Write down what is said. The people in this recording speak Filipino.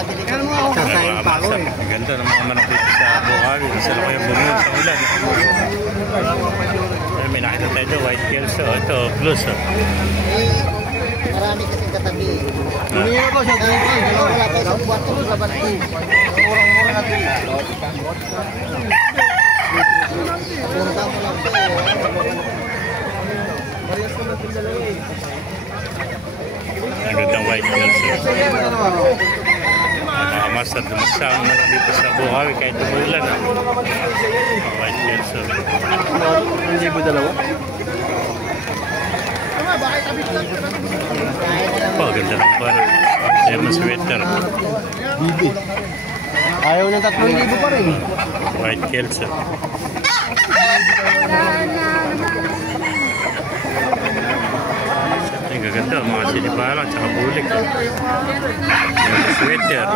Sasayin pa ako eh. Ganda ng mga manok dito sa Bukawi. Isa lang yung bumulong sa ulan. May nakita tayo ito, white kelso. Ito, plus. Marami kasing katabi. Humingi ako siya. Wala pa isang buwan ito. Murang-mura natin. Punta mo lang ito. Ang gandang white kelso. Nakamasad lumagsa ang manok dito sa Bukawi kahit umulan. White kelso. Hindi po dalawa? Oh, ganda ng parang. Lemon sweater. Bibi. Ayaw ng 3,000 pa rin. White kelso. Ang gaganda, mga siniparang, tsaka bulik. Lemon sweater.